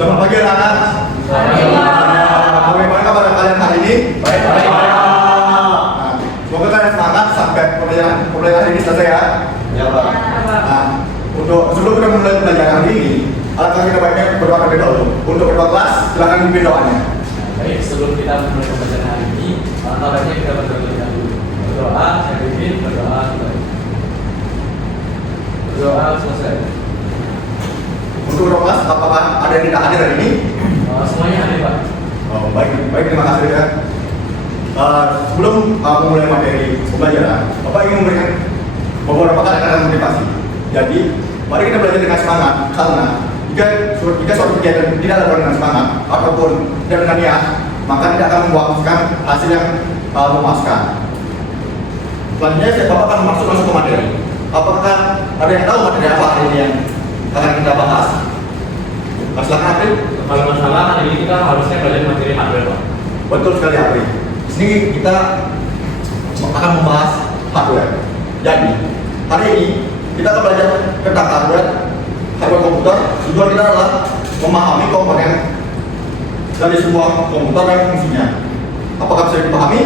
Selamat pagi anak-anak. Bagaimana kabar kalian hari ini? Baik. Nah, semoga kalian semangat sampai pembelajaran hari ini selesai ya. Ya, Pak. Nah, sebelum kita mulai pembelajaran hari ini, alangkah kita baiknya berdoa terlebih dahulu. Untuk kedua kelas, silakan pimpin doanya. Baik, sebelum kita mulai pembelajaran hari ini, alangkah baiknya kita berdoa dahulu. Berdoa, saya pimpin, berdoa, berdoa selesai. Untuk kedua kelas, apakah ada yang tidak hadir hari ini? Semuanya hadir, Pak. Oh, baik, terima kasih ya. Sebelum memulai materi pembelajaran, Bapak ingin memberikan beberapa kata-kata motivasi. Jadi, mari kita belajar dengan semangat, karena jika suatu kegiatan tidak dilakukan dengan semangat ataupun tidak dengan niat, maka tidak akan membuahkan hasil yang memuaskan. Selanjutnya, Bapak akan masuk ke materi. Apakah ada yang tahu materi apa hari ini yang akan kita bahas? Silakan April. Kalau masalah hari ini kita harusnya belajar materi hardware, Pak. Betul sekali April. Di sini kita akan membahas hardware. Jadi, hari ini kita akan belajar tentang hardware komputer. Tujuan kita adalah memahami komponen dari sebuah komputer dan fungsinya. Apakah bisa dipahami?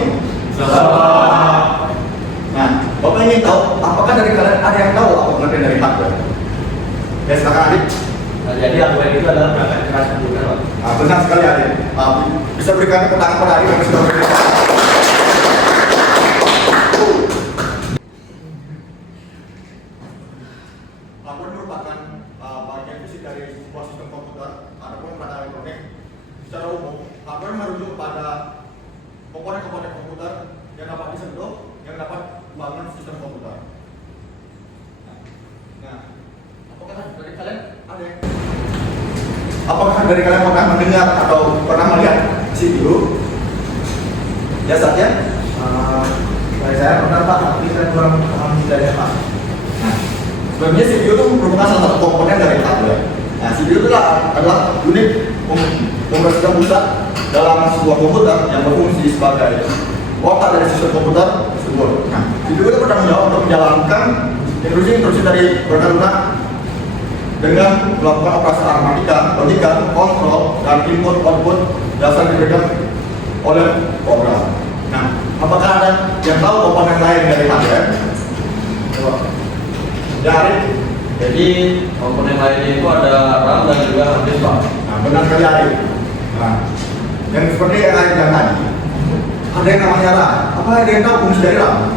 Nah, Bapak ingin tahu apakah dari kalian ada yang tahu apa pengertian dari hardware? Ya, silakan Adit. Jadi hardware itu adalah perangkat keras komputer, Pak. Benar sekali Adit. Bisa berikan tepuk tangan pada Adit yang sudah berikan. Hardware merupakan bagian fisik dari sebuah sistem komputer ataupun perangkat elektronik. Secara umum, hardware merujuk kepada komponen-komponen komputer yang dapat disentuh, yang dapat membangun sistem komputer. Nah, apakah dari kalian ada yang pernah mendengar atau pernah melihat CPU? Ya saja. Saya pernah Pak, tapi saya kurang paham detailnya Pak. Sebenarnya CPU itu merupakan salah satu komponen dari hardware. Nah, CPU itu adalah unit pemrosesan pusat dalam sebuah komputer yang berfungsi sebagai otak dari sistem komputer tersebut. Nah, CPU itu bertanggung jawab untuk menjalankan instruksi dari perangkat dengan melakukan operasi aritmatika, logika, kontrol, dan input/output dasar diberikan oleh program. Nah, apakah ada yang tahu komponen lain dari hardware? Dari Jadi komponen lainnya itu ada RAM dan juga hard disk, Pak. Nah, benar sekali Arif. Nah, yang seperti yang Arif bilang tadi, ada yang namanya RAM. Apa ada yang tahu fungsi dari RAM?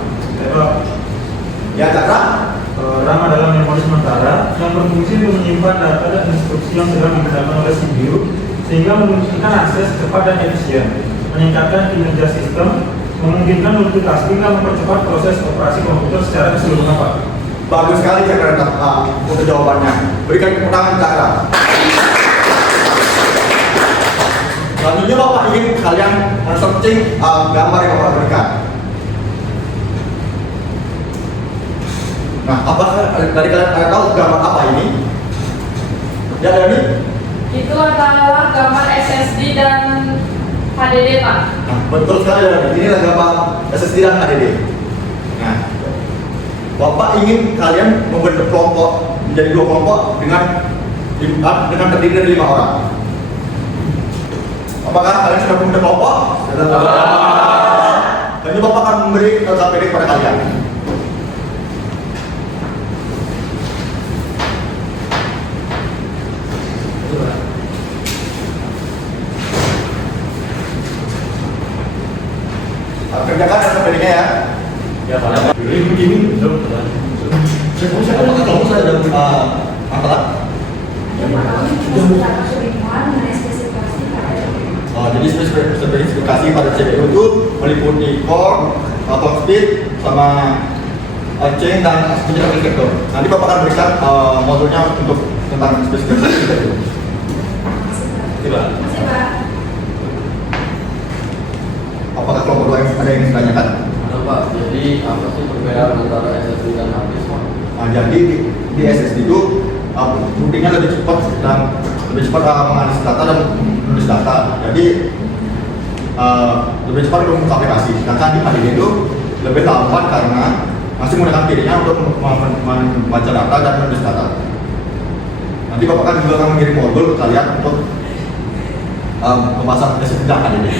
Ya, cara RAM adalah memori sementara yang berfungsi untuk menyimpan data dan instruksi yang sedang digunakan oleh CPU sehingga memungkinkan akses cepat dan efisien, meningkatkan kinerja sistem, memungkinkan multitasking dan mempercepat proses operasi komputer secara keseluruhan, Pak. bagus sekali cara untuk jawabannya. Berikan tepuk tangan Kak Ra. Selanjutnya Bapak ingin kalian searching gambar yang Bapak berikan. Nah, apakah dari kalian ada tahu gambar apa ini? Ya, Dani? Itu adalah gambar SSD dan HDD, Pak. Nah, betul sekali Dani. Inilah gambar SSD dan HDD. Nah, Bapak ingin kalian membentuk kelompok menjadi 2 kelompok dengan terdiri dari 5 orang. Apakah kalian sudah membentuk kelompok? Dan ini Bapak akan memberi LKPD kepada kalian. Kerjakan LKPD-nya ya. Ya, Pak. Ini belum. Apakah kamu sudah ada angkatan? Jadi spesifikasi pada CPU itu meliputi core, clock speed, sama chain dan penyedia arsitektur. Nanti Bapak akan berikan modulnya untuk tentang spesifikasi itu. Coba. Apakah kelompok lain ada yang ditanyakan? Ada Pak, jadi apa sih perbedaan antara SSD dan hard disk, Pak? Nah, jadi di SSD itu buktinya lebih cepat dan lebih cepat menganalisis data dan menulis data. Jadi lebih cepat untuk mengaplikasi. Sedangkan di HDD itu lebih lambat karena masih menggunakan pilihnya untuk membaca data dan menulis data. Nanti Bapak kan juga akan mengirim modul ke kalian untuk pembahasan kesedaran kali ini.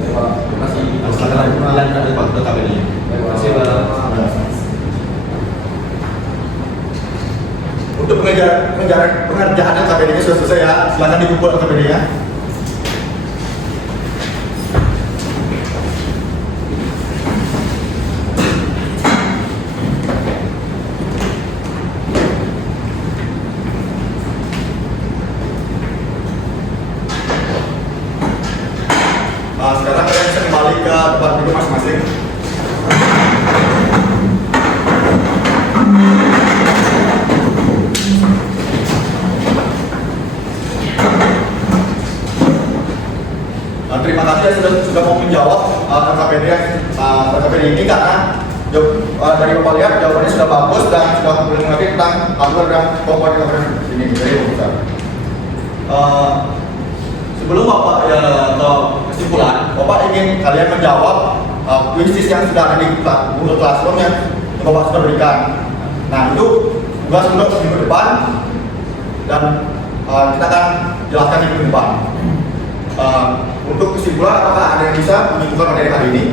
Terima kasih. Silakan dilanjutkan dari Pak Ketua KPD. Terima kasih Pak. Untuk pengerjaan KPD-nya sudah selesai ya. Silakan dikumpul KPD-nya. Sekarang kalian bisa kembali ke tempat duduk masing-masing. Terima kasih ya sudah mau menjawab KPD ini karena dari Bapak lihat jawabannya sudah bagus dan sudah mengerti tentang hardware dan komponen ini dari Bapak. Sebelum Bapak ke kesimpulan, Bapak ingin kalian menjawab kuisis yang sudah ada di Google Classroom yang Bapak sudah berikan. Nah itu tugas untuk minggu depan dan kita akan jelaskan di minggu depan. Untuk kesimpulan, apakah ada yang bisa menyimpulkan materi hari ini?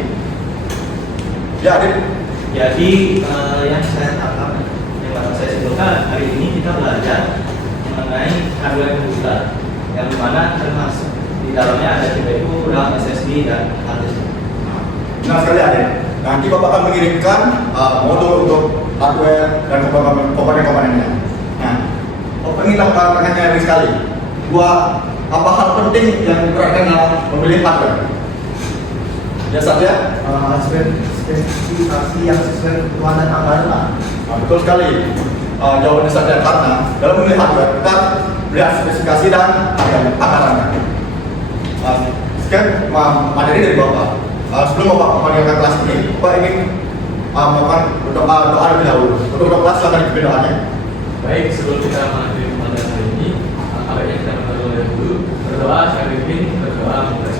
Ya, Adit. Jadi yang saya tangkap, yang saya simpulkan hari ini kita belajar mengenai hardware komputer, yang dimana termasuk di dalamnya ada CPU, RAM, SSD dan hard disk. Benar sekali, Adit. Nanti Bapak akan mengirimkan modul untuk hardware dan komponen-komponennya. Nah, Bapak ingin tanyakan sekali. Apa hal penting yang diperhatikan dalam memilih hardware? Ya saja, spesifikasi yang sesuai kebutuhan dan anggaran lah. Betul sekali. Jawabannya saja karena dalam memilih hardware kita lihat spesifikasi dan anggarannya. Sekian materi dari Bapak. Sebelum Bapak meninggalkan kelas ini, Bapak ingin melakukan doa lebih dahulu. Untuk kelas silakan dipimpin doanya. Baik, sebelum kita mengakhiri pembelajaran hari ini, baiknya kita berdoa dulu. Berdoa, saya pimpin, berdoa mulai.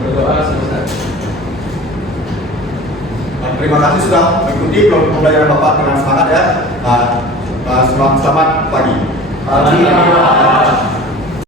Berdoa selesai. Terima kasih sudah mengikuti pembelajaran Bapak dengan semangat ya. Selamat pagi. Pagi.